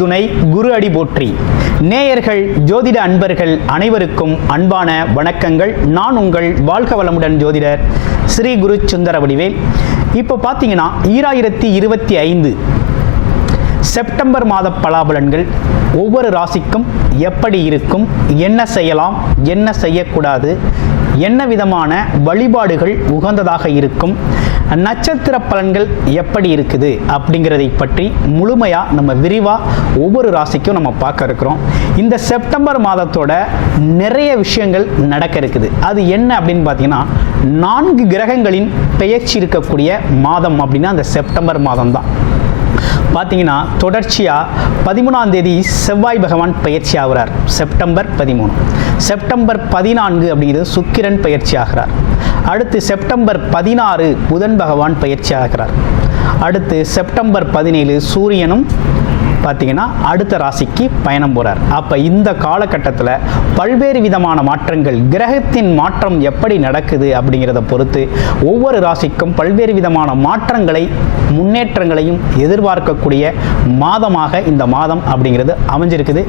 துணை குரு அடி போற்றி. நேயர்கள் ஜோதிட அன்பர்கள் அனைவருக்கும் அன்பான வணக்கங்கள். நான் உங்கள் வாழ்க வளமுடன் ஜோதிடர் ஸ்ரீ குரு சுந்தர வடிவேல். இப்போ பார்த்தீங்கன்னா 2025 செப்டம்பர் மாத பலாபலன்கள் ஒவ்வொரு ராசிக்கும் எப்படி இருக்கும், என்ன செய்யலாம், என்ன செய்யக்கூடாது, என்ன விதமான வழிபாடுகள் உகந்ததாக இருக்கும், நட்சத்திர பலன்கள் எப்படி இருக்குது அப்படிங்கிறதை பற்றி முழுமையாக நம்ம விரிவாக ஒவ்வொரு ராசிக்கும் நம்ம பார்க்க இருக்கிறோம். இந்த செப்டம்பர் மாதத்தோட நிறைய விஷயங்கள் நடக்க இருக்குது. அது என்ன அப்படின்னு பார்த்தீங்கன்னா 4 கிரகங்களின் பெயர்ச்சி இருக்கக்கூடிய மாதம் அப்படின்னா அந்த செப்டம்பர் மாதம் தான். பார்த்தீங்கன்னா தொடர்ச்சியாக 13ஆம் தேதி செவ்வாய் பகவான் பயிற்சி ஆகிறார், செப்டம்பர் 13. செப்டம்பர் 14 அப்படிங்கிறது சுக்கிரன் பயிற்சி ஆகிறார். அடுத்து செப்டம்பர் 16 புதன் பகவான் பயிற்சி ஆகிறார். அடுத்து செப்டம்பர் 17 சூரியனும் பார்த்தீங்கன்னா அடுத்த ராசிக்கு பயணம் போகிறார். அப்போ இந்த காலகட்டத்தில் பல்வேறு விதமான மாற்றங்கள், கிரகத்தின் மாற்றம் எப்படி நடக்குது அப்படிங்கிறத பொறுத்து ஒவ்வொரு ராசிக்கும் பல்வேறு விதமான மாற்றங்களை முன்னேற்றங்களையும் எதிர்பார்க்கக்கூடிய மாதமாக இந்த மாதம் அப்படிங்கிறது அமைஞ்சிருக்குது.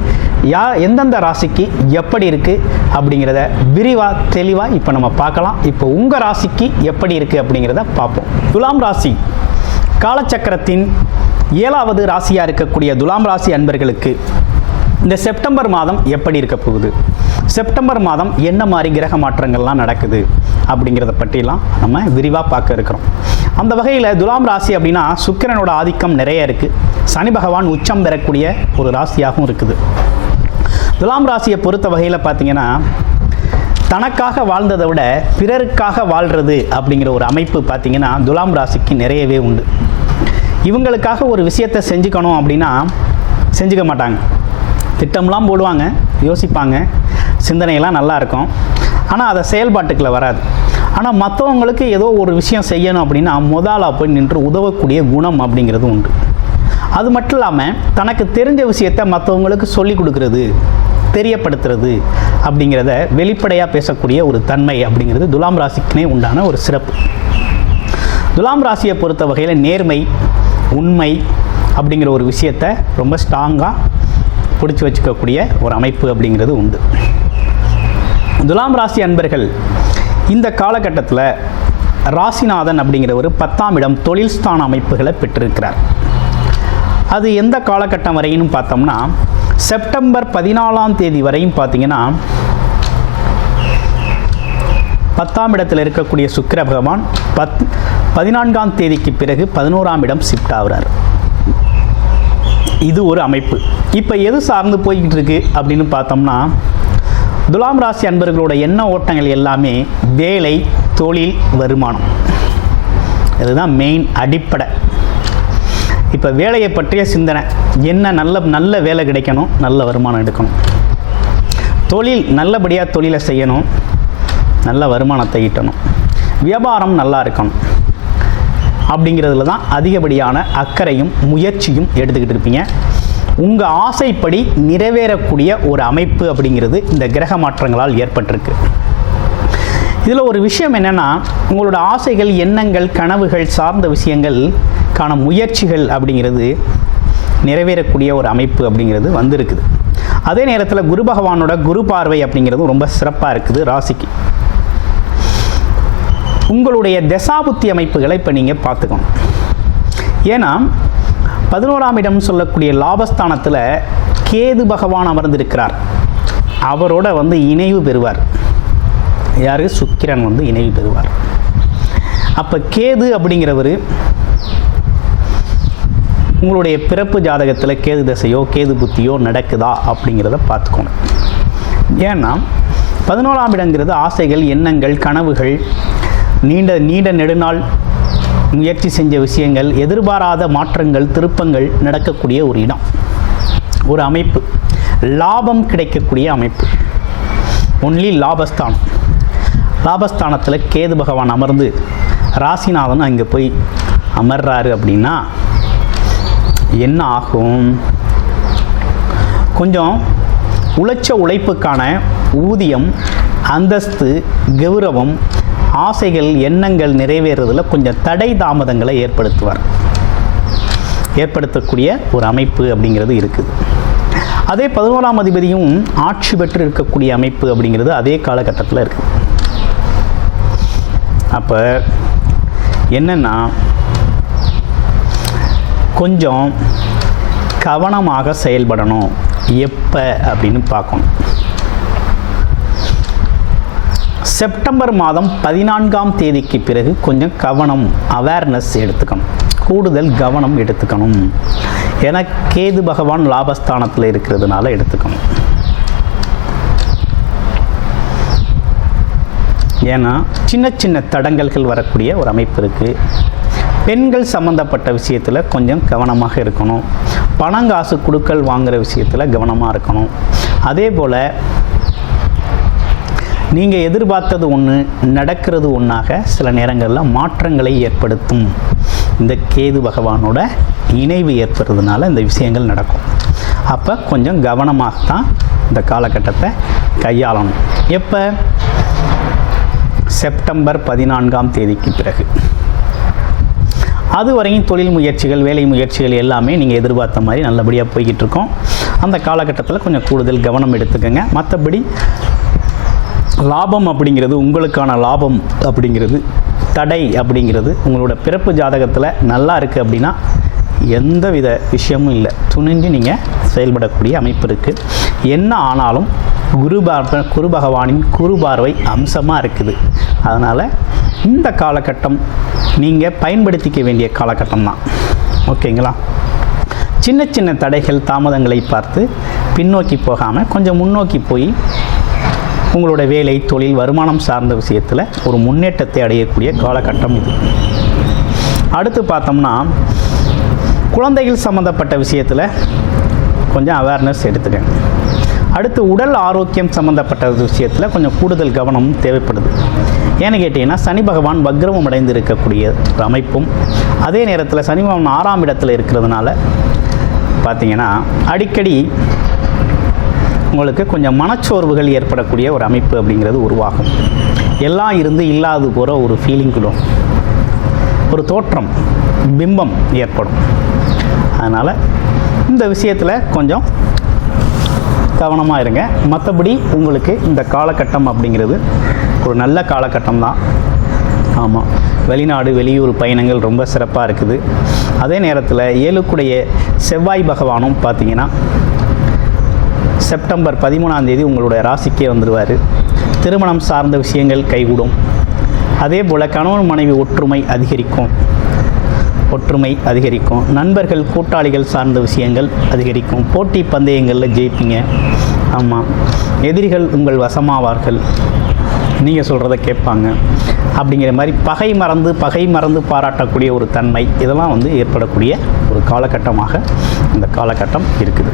எந்தெந்த ராசிக்கு எப்படி இருக்குது அப்படிங்கிறத விரிவாக தெளிவாக இப்போ நம்ம பார்க்கலாம். இப்போ உங்கள் ராசிக்கு எப்படி இருக்குது அப்படிங்கிறத பார்ப்போம். துலாம் ராசி காலச்சக்கரத்தின் 7வது ராசியாக இருக்கக்கூடிய துலாம் ராசி அன்பர்களுக்கு இந்த செப்டம்பர் மாதம் எப்படி இருக்க போகுது, செப்டம்பர் மாதம் என்ன மாதிரி கிரக மாற்றங்கள்லாம் நடக்குது அப்படிங்கிறத பற்றிலாம் நம்ம விரிவாக பார்க்க இருக்கிறோம். அந்த வகையில் துலாம் ராசி அப்படின்னா சுக்கிரனோட ஆதிக்கம் நிறைய இருக்குது. சனி பகவான் உச்சம் பெறக்கூடிய ஒரு ராசியாகவும் இருக்குது. துலாம் ராசியை பொறுத்த வகையில் பார்த்தீங்கன்னா தனக்காக வாழ்ந்ததை விட பிறருக்காக வாழ்கிறது அப்படிங்கிற ஒரு அமைப்பு பார்த்தீங்கன்னா துலாம் ராசிக்கு நிறையவே உண்டு. இவங்களுக்காக ஒரு விஷயத்தை செஞ்சுக்கணும் அப்படின்னா செஞ்சுக்க மாட்டாங்க. திட்டம்லாம் போடுவாங்க, யோசிப்பாங்க, சிந்தனையெல்லாம் நல்லா இருக்கும். ஆனால் அதை செயல்பாட்டுக்குள்ள வராது. ஆனால் மற்றவங்களுக்கு ஏதோ ஒரு விஷயம் செய்யணும் அப்படின்னா முதலாக போய் நின்று உதவக்கூடிய குணம் அப்படிங்கிறது உண்டு. அது மட்டும் இல்லாமல் தனக்கு தெரிஞ்ச விஷயத்தை மற்றவங்களுக்கு சொல்லிக் கொடுக்கறது, தெரியப்படுத்துறது அப்படிங்கிறத வெளிப்படையாக பேசக்கூடிய ஒரு தன்மை அப்படிங்கிறது துலாம் ராசிக்குனே உண்டான ஒரு சிறப்பு. துலாம் ராசியை பொறுத்த வகையில் நேர்மை, உண்மை அப்படிங்கிற ஒரு விஷயத்தை ரொம்ப ஸ்ட்ராங்காக பிடிச்சி வச்சுக்கக்கூடிய ஒரு அமைப்பு அப்படிங்கிறது உண்டு. துலாம் ராசி அன்பர்கள் இந்த காலகட்டத்தில் ராசிநாதன் அப்படிங்கிற ஒரு 10ஆம் இடம் தொழில் ஸ்தான அமைப்புகளை பெற்றிருக்கிறார். அது எந்த காலகட்டம் வரையும் பார்த்தோம்னா செப்டம்பர் 14ஆம் தேதி வரையும் பார்த்தீங்கன்னா 10ஆம் இடத்தில் இருக்கக்கூடிய சுக்கிர பகவான் 14ஆம் தேதிக்கு பிறகு 11ஆம் இடம் ஷிஃப்ட் ஆகிறார். இது ஒரு அமைப்பு. இப்போ எது சார்ந்து போய்கிட்டு இருக்கு அப்படின்னு பார்த்தோம்னா துலாம் ராசி அன்பர்களோட எண்ண ஓட்டங்கள் எல்லாமே வேலை, தொழில், வருமானம். இதுதான் மெயின் அடிப்படை. இப்போ வேலையை பற்றிய சிந்தனை என்ன, நல்ல வேலை கிடைக்கணும், நல்ல வருமானம் எடுக்கணும். தொழில் நல்லபடியாக தொழிலை செய்யணும், நல்ல வருமானத்தை ஈட்டணும். வியாபாரம் நல்லா இருக்கணும் அப்படிங்கிறதுல தான் அதிகப்படியான அக்கறையும் முயற்சியும் எடுத்துக்கிட்டு இருப்பீங்க. உங்கள் ஆசைப்படி நிறைவேறக்கூடிய ஒரு அமைப்பு அப்படிங்கிறது இந்த கிரக மாற்றங்களால் ஏற்பட்டிருக்கு. இதில் ஒரு விஷயம் என்னென்னா உங்களோட ஆசைகள், எண்ணங்கள், கனவுகள் சார்ந்த விஷயங்களுக்கான முயற்சிகள் அப்படிங்கிறது நிறைவேறக்கூடிய ஒரு அமைப்பு அப்படிங்கிறது வந்திருக்குது. அதே நேரத்தில் குரு பகவானோட குரு பார்வை அப்படிங்கிறது ரொம்ப சிறப்பாக இருக்குது ராசிக்கு. உங்களுடைய தசாபுத்தி அமைப்புகளை இப்போ நீங்கள் பார்த்துக்கணும். ஏன்னா 11ஆம் இடம் சொல்லக்கூடிய லாபஸ்தானத்தில் கேது பகவான் அமர்ந்திருக்கிறார். அவரோட இணைவு பெறுவார். யார்? சுக்கிரன் இணைவு பெறுவார். அப்போ கேது அப்படிங்கிறவர் உங்களுடைய பிறப்பு ஜாதகத்தில் கேது தசையோ கேது புத்தியோ நடக்குதா அப்படிங்கிறத பார்த்துக்கணும். ஏன்னா 11ஆம் இடங்கிறது ஆசைகள், எண்ணங்கள், கனவுகள், நீண்ட நெடுநாள் முயற்சி செஞ்ச விஷயங்கள், எதிர்பாராத மாற்றங்கள், திருப்பங்கள் நடக்கக்கூடிய ஒரு இடம், ஒரு அமைப்பு, லாபம் கிடைக்கக்கூடிய அமைப்பு. ஒன்லி லாபஸ்தானம். லாபஸ்தானத்தில் கேது பகவான் அமர்ந்து ராசிநாதன் அங்கே போய் அமர்றாரு அப்படின்னா என்ன ஆகும்? கொஞ்சம் உழைப்புக்கான ஊதியம், அந்தஸ்து, கௌரவம், ஆசைகள், எண்ணங்கள் நிறைவேறுறதுல கொஞ்சம் தடை தாமதங்களை ஏற்படுத்துவார். ஏற்படுத்தக்கூடிய ஒரு அமைப்பு அப்படிங்கிறது இருக்குது. அதே 11ஆம் அதிபதியும் ஆட்சி பெற்று இருக்கக்கூடிய அமைப்பு அப்படிங்கிறது அதே காலகட்டத்தில் இருக்குது. அப்போ என்னென்னா கொஞ்சம் கவனமாக செயல்படணும். எப்போ அப்படின்னு பார்க்கணும். செப்டம்பர் மாதம் 14ஆம் தேதிக்கு பிறகு கொஞ்சம் கவனம், அவேர்னஸ் எடுத்துக்கணும், கூடுதல் கவனம் எடுத்துக்கணும். ஏன்னா கேது பகவான் லாபஸ்தானத்தில் இருக்கிறதுனால எடுத்துக்கணும். ஏன்னா சின்ன சின்ன தடங்கல்கள் வரக்கூடிய ஒரு அமைப்பு இருக்குது. பெண்கள் சம்மந்தப்பட்ட விஷயத்தில் கொஞ்சம் கவனமாக இருக்கணும். பணங்காசு கொடுக்கல் வாங்குகிற விஷயத்தில் கவனமாக இருக்கணும். அதே போல் நீங்கள் எதிர்பார்த்தது ஒன்று நடக்கிறது ஒன்றாக சில நேரங்களில் மாற்றங்களை ஏற்படுத்தும். இந்த கேது பகவானோட இணைவு ஏற்படுறதுனால இந்த விஷயங்கள் நடக்கும். அப்போ கொஞ்சம் கவனமாக தான் இந்த காலகட்டத்தை கையாளணும். எப்போ? செப்டம்பர் 14ஆம் தேதிக்கு பிறகு. அது வரையும் தொழில் முயற்சிகள், வேலை முயற்சிகள் எல்லாமே நீங்கள் எதிர்பார்த்த மாதிரி நல்லபடியாக போய்கிட்டு இருக்கோம். அந்த காலகட்டத்தில் கொஞ்சம் கூடுதல் கவனம் எடுத்துக்கோங்க. மற்றபடி லாபம் அப்படிங்கிறது, உங்களுக்கான லாபம் அப்படிங்கிறது, தடை அப்படிங்கிறது உங்களோட பிறப்பு ஜாதகத்தில் நல்லா இருக்குது அப்படின்னா எந்த வித விஷயமும் இல்லை, துணிஞ்சு நீங்கள் செயல்படக்கூடிய அமைப்பு இருக்குது. என்ன ஆனாலும் குரு பகவானின் குரு பார்வை அம்சமாக இருக்குது. அதனால் இந்த காலகட்டம் நீங்கள் பயன்படுத்திக்க வேண்டிய காலகட்டம் தான். ஓகேங்களா? சின்ன சின்ன தடைகள், தாமதங்களை பார்த்து பின்னோக்கி போகாமல் கொஞ்சம் முன்னோக்கி போய் உங்களோட வேலை, தொழில், வருமானம் சார்ந்த விஷயத்தில் ஒரு முன்னேற்றத்தை அடையக்கூடிய காலகட்டம் இது. அடுத்து பார்த்தோம்னா குழந்தைகள் சம்மந்தப்பட்ட விஷயத்தில் கொஞ்சம் அவேர்னஸ் எடுத்துக்கங்க. அடுத்து உடல் ஆரோக்கியம் சம்மந்தப்பட்ட விஷயத்தில் கொஞ்சம் கூடுதல் கவனம் தேவைப்படுது. ஏன்னு கேட்டிங்கன்னா சனி பகவான் வக்ரமம் அடைந்து இருக்கக்கூடிய ஒரு அமைப்பும், அதே நேரத்தில் சனி பகவான் 6ஆம் இடத்துல இருக்கிறதுனால பார்த்திங்கன்னா அடிக்கடி உங்களுக்கு கொஞ்சம் மனச்சோர்வுகள் ஏற்படக்கூடிய ஒரு அமைப்பு அப்படிங்கிறது உருவாகும். எல்லாம் இருந்து இல்லாது போகிற ஒரு ஃபீலிங் கூட, ஒரு தோற்றம், பிம்பம் ஏற்படும். அதனால் இந்த விஷயத்தில் கொஞ்சம் கவனமாக இருங்க. மற்றபடி உங்களுக்கு இந்த காலகட்டம் அப்படிங்கிறது ஒரு நல்ல காலகட்டம் தான். ஆமாம், வெளிநாடு, வெளியூர் பயணங்கள் ரொம்ப சிறப்பாக இருக்குது. அதே நேரத்தில் 7க்குடைய செவ்வாய் பகவானும் பார்த்திங்கன்னா செப்டம்பர் 13ஆம் தேதி உங்களுடைய ராசிக்கே வந்துடுவார். திருமணம் சார்ந்த விஷயங்கள் கைகூடும். அதே போல் கணவன் மனைவி ஒற்றுமை அதிகரிக்கும். நண்பர்கள், கூட்டாளிகள் சார்ந்த விஷயங்கள் அதிகரிக்கும். போட்டி பந்தயங்களில் ஜெயிப்பீங்க. ஆமாம், எதிரிகள் உங்கள் வசமாவார்கள், நீங்கள் சொல்கிறத கேட்பாங்க. அப்படிங்கிற மாதிரி பகை மறந்து பாராட்டக்கூடிய ஒரு தன்மை, இதெல்லாம் ஏற்படக்கூடிய ஒரு காலகட்டமாக இந்த காலகட்டம் இருக்குது.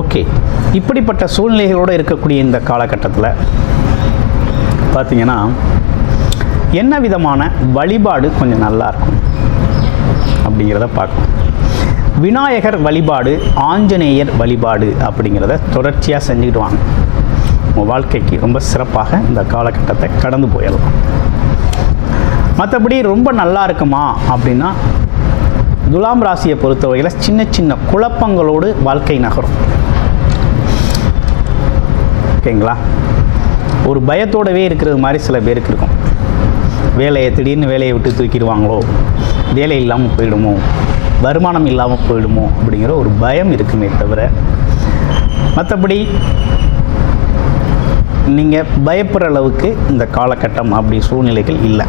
ஓகே, இப்படிப்பட்ட சூழ்நிலைகளோடு இருக்கக்கூடிய இந்த காலகட்டத்தில் பார்த்திங்கன்னா என்ன விதமான வழிபாடு கொஞ்சம் நல்லாயிருக்கும் அப்படிங்கிறத பார்க்கணும். விநாயகர் வழிபாடு, ஆஞ்சநேயர் வழிபாடு அப்படிங்கிறத தொடர்ச்சியாக செஞ்சுக்கிட்டு வாங்க. உங்கள் வாழ்க்கைக்கு ரொம்ப சிறப்பாக இந்த காலகட்டத்தை கடந்து போயிடலாம். மற்றபடி ரொம்ப நல்லா இருக்குமா அப்படின்னா துலாம் ராசியை பொறுத்தவரையில் சின்ன சின்ன குழப்பங்களோடு வாழ்க்கை நகரும். ஓகேங்களா? ஒரு பயத்தோடவே இருக்கிறது மாதிரி சில பேருக்கு இருக்கும். திடீர்னு வேலையை விட்டு தூக்கிடுவாங்களோ, வேலை இல்லாமல் போயிடுமோ, வருமானம் இல்லாமல் போயிடுமோ அப்படிங்கிற ஒரு பயம் இருக்குமே தவிர மற்றபடி நீங்கள் பயப்படுற அளவுக்கு இந்த காலகட்டம் அப்படி சூழ்நிலைகள் இல்லை.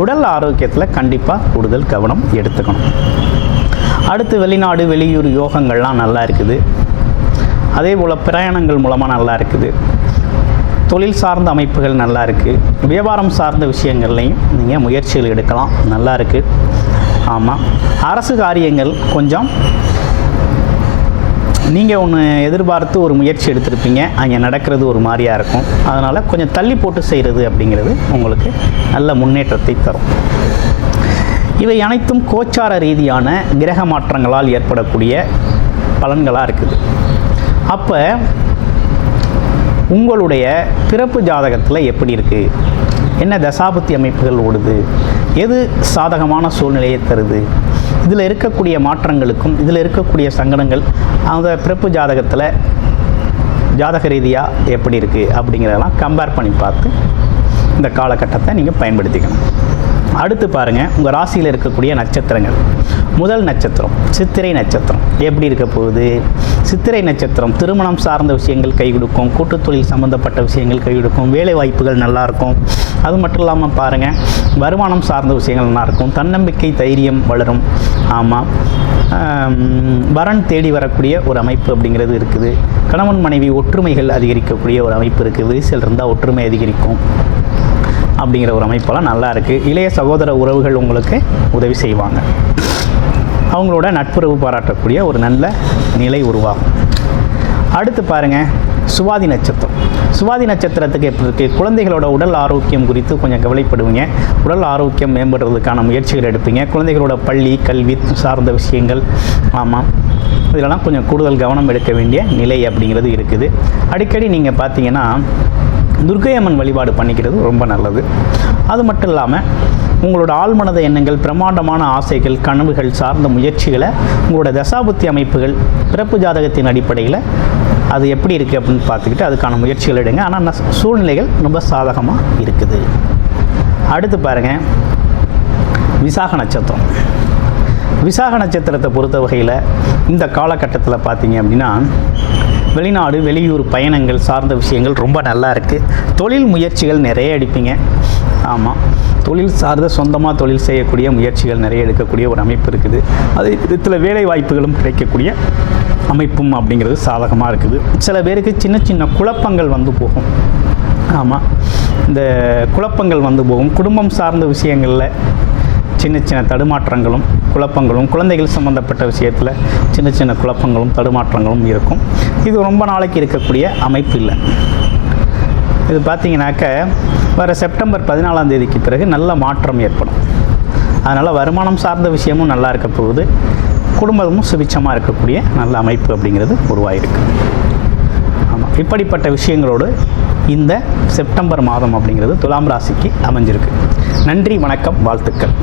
உடல் ஆரோக்கியத்தில் கண்டிப்பாக கூடுதல் கவனம் எடுத்துக்கணும். அடுத்து வெளிநாடு, வெளியூர் யோகங்கள்லாம் நல்லா இருக்குது. அதே போல் பிரயாணங்கள் மூலமாக நல்லா இருக்குது. தொழில் சார்ந்த அமைப்புகள் நல்லா இருக்குது. வியாபாரம் சார்ந்த விஷயங்கள்லையும் நீங்கள் முயற்சிகள் எடுக்கலாம், நல்லா இருக்குது. ஆமாம், அரசு காரியங்கள் கொஞ்சம் நீங்கள் ஒன்று எதிர்பார்த்து ஒரு முயற்சி எடுத்திருப்பீங்க, அங்கே நடக்கிறது ஒரு மாதிரியாக இருக்கும். அதனால் கொஞ்சம் தள்ளி போட்டு செய்கிறது அப்படிங்கிறது உங்களுக்கு நல்ல முன்னேற்றத்தை தரும். இவை அனைத்தும் கோச்சார ரீதியான கிரக மாற்றங்களால் ஏற்படக்கூடிய பலன்களாக இருக்குது. அப்போ உங்களுடைய பிறப்பு ஜாதகத்தில் எப்படி இருக்குது, என்ன தசாபுத்தி அமைப்புகள் ஓடுது, எது சாதகமான சூழ்நிலையை தருது, இதில் இருக்கக்கூடிய மாற்றங்களுக்கும் இதில் இருக்கக்கூடிய சங்கடங்கள் அந்த பிறப்பு ஜாதகத்தில் ஜாதக ரீதியாக எப்படி இருக்குது அப்படிங்கிறதெல்லாம் கம்பேர் பண்ணி பார்த்து இந்த காலகட்டத்தை நீங்கள் பயன்படுத்திக்கணும். அடுத்து பாருங்கள், உங்கள் ராசியில் இருக்கக்கூடிய நட்சத்திரங்கள். முதல் நட்சத்திரம் சித்திரை நட்சத்திரம் எப்படி இருக்க போகுது? சித்திரை நட்சத்திரம் திருமணம் சார்ந்த விஷயங்கள் கை கொடுக்கும், கூட்டுத்தொழில் சம்மந்தப்பட்ட விஷயங்கள் கை கொடுக்கும், வேலை வாய்ப்புகள் நல்லாயிருக்கும். அது மட்டும் இல்லாமல் பாருங்கள், வருமானம் சார்ந்த விஷயங்கள் நல்லாயிருக்கும், தன்னம்பிக்கை தைரியம் வளரும். ஆமாம், வரன் தேடி வரக்கூடிய ஒரு அமைப்பு அப்படிங்கிறது இருக்குது. கணவன் மனைவி ஒற்றுமைகள் அதிகரிக்கக்கூடிய ஒரு அமைப்பு இருக்குது. விரிசல் இருந்தால் ஒற்றுமை அதிகரிக்கும் அப்படிங்கிற ஒரு அமைப்பெல்லாம் நல்லா இருக்குது. இளைய சகோதர உறவுகள் உங்களுக்கு உதவி செய்வாங்க. அவங்களோட நட்புறவு பாராட்டக்கூடிய ஒரு நல்ல நிலை உருவாகும். அடுத்து பாருங்கள், சுவாதி நட்சத்திரம். சுவாதி நட்சத்திரத்துக்கு எப்படி இருக்குது? குழந்தைகளோட உடல் ஆரோக்கியம் குறித்து கொஞ்சம் கவலைப்படுவீங்க. உடல் ஆரோக்கியம் மேம்படுறதுக்கான முயற்சிகள் எடுப்பீங்க. குழந்தைகளோட பள்ளி கல்வி சார்ந்த விஷயங்கள், ஆமாம், இதெல்லாம் கொஞ்சம் கூடுதல் கவனம் எடுக்க வேண்டிய நிலை அப்படிங்கிறது இருக்குது. அடிக்கடி நீங்கள் பார்த்தீங்கன்னா துர்க்கை அம்மன் வழிபாடு பண்ணிக்கிறது ரொம்ப நல்லது. அது மட்டும் இல்லாமல் உங்களோட ஆழ்மனத எண்ணங்கள், பிரம்மாண்டமான ஆசைகள், கனவுகள் சார்ந்த முயற்சிகளை உங்களோட தசாபுத்தி அமைப்புகள் பிறப்பு ஜாதகத்தின் அடிப்படையில் அது எப்படி இருக்குது அப்படின்னு பார்த்துக்கிட்டு அதுக்கான முயற்சிகள் எடுங்க. ஆனால் சூழ்நிலைகள் ரொம்ப சாதகமாக இருக்குது. அடுத்து பாருங்கள், விசாக நட்சத்திரம். விசாக நட்சத்திரத்தை பொறுத்த வகையில் இந்த காலகட்டத்தில் பார்த்தீங்க அப்படின்னா வெளிநாடு வெளியூர் பயணங்கள் சார்ந்த விஷயங்கள் ரொம்ப நல்லா இருக்குது. தொழில் முயற்சிகள் நிறைய எடுப்பீங்க. ஆமாம், தொழில் சார்ந்த சொந்தமாக தொழில் செய்யக்கூடிய முயற்சிகள் நிறைய எடுக்கக்கூடிய ஒரு அமைப்பு இருக்குது. அதே விதத்தில் வேலை வாய்ப்புகளும் கிடைக்கக்கூடிய அமைப்பும் அப்படிங்கிறது சாதகமாக இருக்குது. சில பேருக்கு சின்ன சின்ன குழப்பங்கள் வந்து போகும். ஆமாம், இந்த குழப்பங்கள் வந்து போகும். குடும்பம் சார்ந்த விஷயங்களில் சின்ன சின்ன தடுமாற்றங்களும் குழப்பங்களும், குழந்தைகள் சம்மந்தப்பட்ட விஷயத்தில் சின்ன சின்ன குழப்பங்களும் தடுமாற்றங்களும் இருக்கும். இது ரொம்ப நாளைக்கு இருக்கக்கூடிய அமைப்பு இல்லை. இது பார்த்திங்கனாக்க வர செப்டம்பர் 14ஆம் தேதிக்கு பிறகு நல்ல மாற்றம் ஏற்படும். அதனால் வருமானம் சார்ந்த விஷயமும் நல்லா இருக்க போகுது. குடும்பமும் சுபிட்சமாக இருக்கக்கூடிய நல்ல அமைப்பு அப்படிங்கிறது உருவாயிருக்கு. ஆமாம், இப்படிப்பட்ட விஷயங்களோடு இந்த செப்டம்பர் மாதம் அப்படிங்கிறது துலாம் ராசிக்கு அமைஞ்சிருக்கு. நன்றி, வணக்கம், வாழ்த்துக்கள்.